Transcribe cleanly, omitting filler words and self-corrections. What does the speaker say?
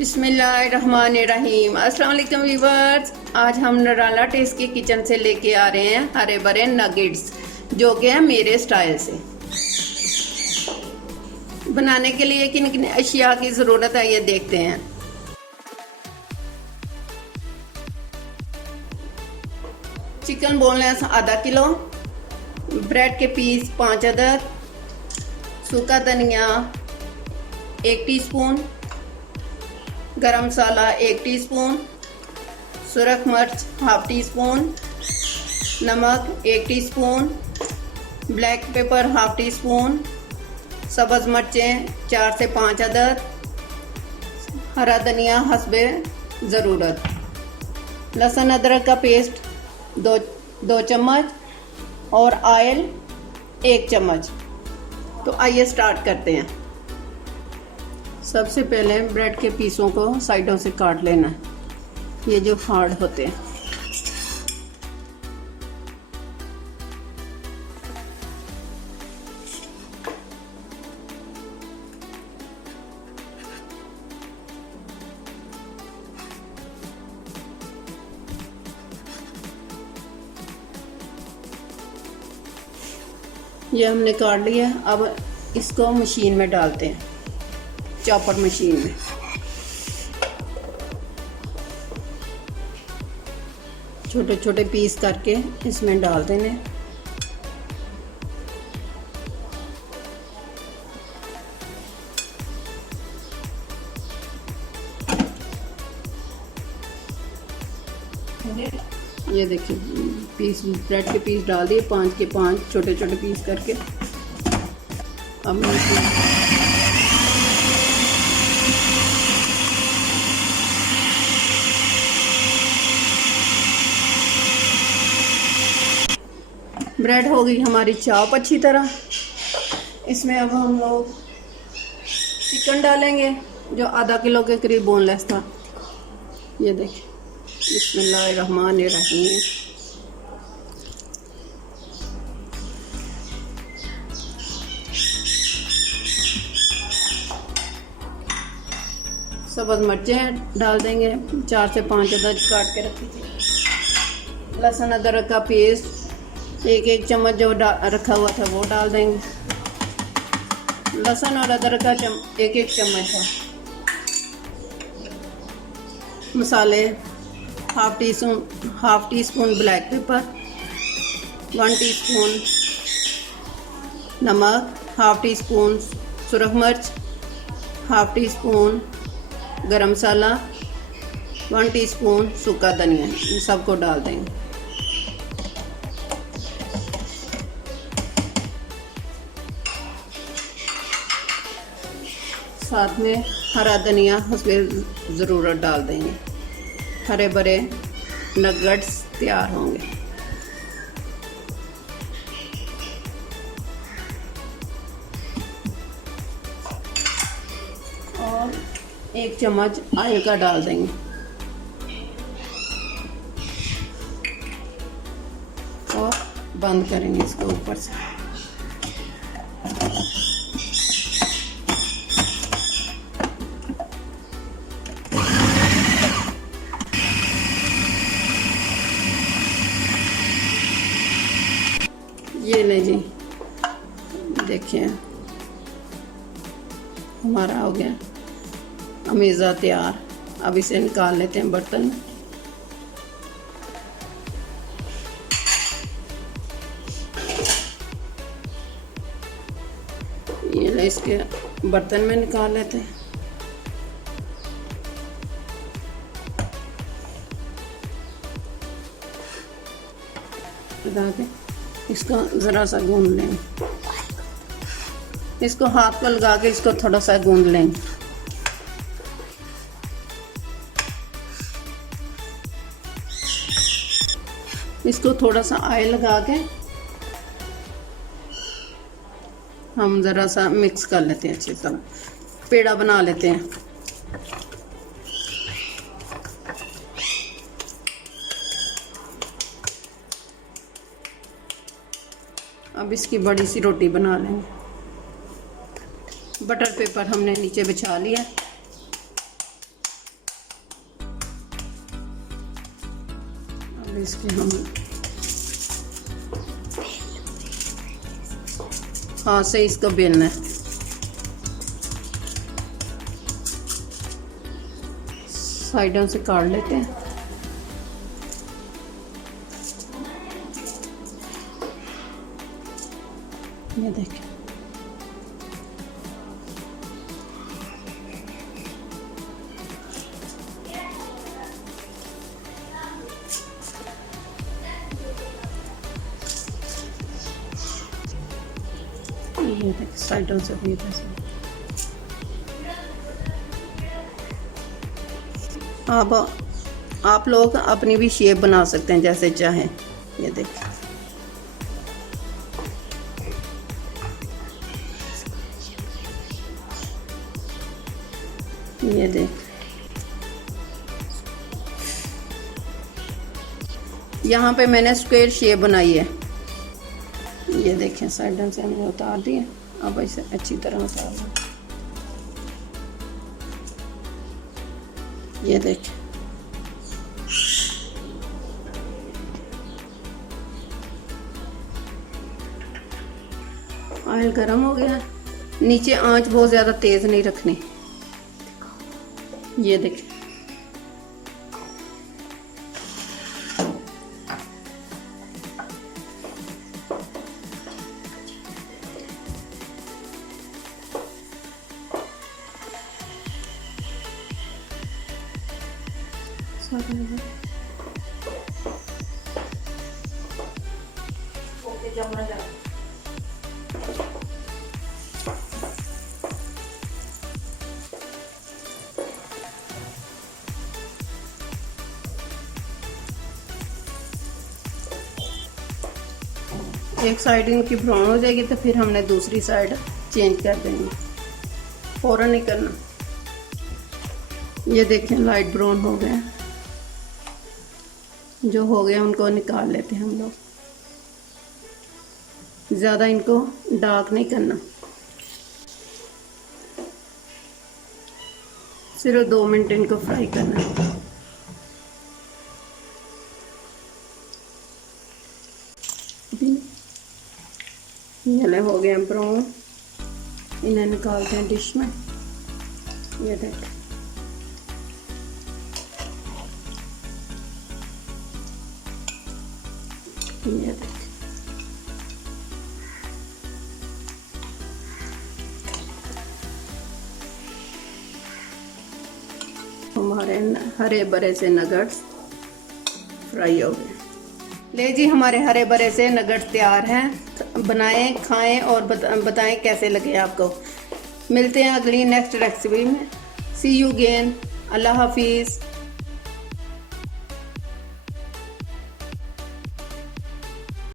बिस्मिल्लाहिर्रहमानिर्रहीम। अस्सलाम वालेकुम व्यूअर्स, आज हम नराला टेस्ट के किचन से लेके आ रहे हैं हरे भरे नगेट्स, जो कि है मेरे स्टाइल से। बनाने के लिए किन किन अशिया की ज़रूरत है ये देखते हैं। चिकन बोनलेस आधा किलो, ब्रेड के पीस 5 अदद, सूखा धनिया 1 टीस्पून, गरम मसाला 1 टीस्पून, सुरख मिर्च हाफ टीस्पून, नमक 1 teaspoon, black pepper half teaspoon, सब्ज़ मिर्चें 4 से 5 अदद, हरा धनिया हस्बे ज़रूरत, लहसुन अदरक का पेस्ट 2 चम्मच और ऑयल 1 चम्मच। तो आइए स्टार्ट करते हैं। सबसे पहले ब्रेड के पीसों को साइडों से काट लेना है, ये जो हार्ड होते हैं। ये हमने काट लिया। अब इसको मशीन में डालते हैं, चॉपर मशीन में। छोटे छोटे पीस करके इसमें डाल देने। ये देखिए पीस, ब्रेड के पीस डाल दिए 5 के 5 छोटे छोटे पीस करके। अब ब्रेड हो गई हमारी चाप अच्छी तरह। इसमें अब हम लोग चिकन डालेंगे जो आधा किलो के करीब बोनलेस था। ये देखिए, बिस्मिल्लाहिर्रहमानिर्रहीम। सब्ज़ मिर्चें डाल देंगे 4 से 5 अदद काट के रखी थी। लहसुन अदरक का पेस्ट 1 चम्मच जो रखा हुआ था वो डाल देंगे। लहसुन और अदरक का 1 चम्मच था। मसाले half tea spoon black pepper, 1 teaspoon नमक, हाफ टी स्पून सुरख मिर्च, हाफ टी स्पून गरम मसाला, 1 टीस्पून सूखा धनिया। इन सबको डाल देंगे। साथ में हरा धनिया हस्बे ज़रूरत डाल देंगे। हरे भरे नगेट्स तैयार होंगे। और 1 चम्मच ऑयल का डाल देंगे और बंद करेंगे इसको ऊपर से। ये ले जी, देखिए हमारा हो गया अमीज़ा तैयार। अब इसे निकाल लेते हैं बर्तन में। ये ले इसके बर्तन में निकाल लेते हैं। लगा के इसको ज़रा सा गूंद लेंगे। इसको हाथ पर लगा के इसको थोड़ा सा गूंद लेंगे। इसको थोड़ा सा ऑयल लगा के हम ज़रा सा मिक्स कर लेते हैं, अच्छी तरह पेड़ा बना लेते हैं। अब इसकी बड़ी सी रोटी बना लेंगे। बटर पेपर हमने नीचे बिछा लिया। इसके हम हाथ से इसको बेलना है। साइडों से काट लेते हैं। ये देखें, ये देख साइडों से भी ऐसे। अब आप लोग अपनी भी शेप बना सकते हैं जैसे चाहें। ये देख, ये देख, यहाँ पे मैंने स्क्वायर शेप बनाई है। ये देखें, साइडों से हमने उतार दिए। अब इसे अच्छी तरह उतार लें। ये देखें, ऑयल गर्म हो गया है। नीचे आंच बहुत ज़्यादा तेज़ नहीं रखनी। ये देखें, एक साइड इनकी ब्राउन हो जाएगी तो फिर हमने दूसरी साइड चेंज कर देंगे, फौरन नहीं करना। ये देखें, लाइट ब्राउन हो गया। जो हो गया उनको निकाल लेते हैं हम लोग। ज़्यादा इनको डार्क नहीं करना, सिर्फ 2 मिनट इनको फ्राई करना है। ये हो गए ब्राउन, इन्हें निकालते हैं डिश में। ये देख, ये देख, हमारे हरे भरे से नगट्स फ्राई हो गए। ले जी, हमारे हरे भरे से नगट्स तैयार हैं। बनाएं, खाएं और बताएं कैसे लगे आपको। मिलते हैं अगली नेक्स्ट रेसिपी में। सी यू अगेन। अल्लाह हाफिज़।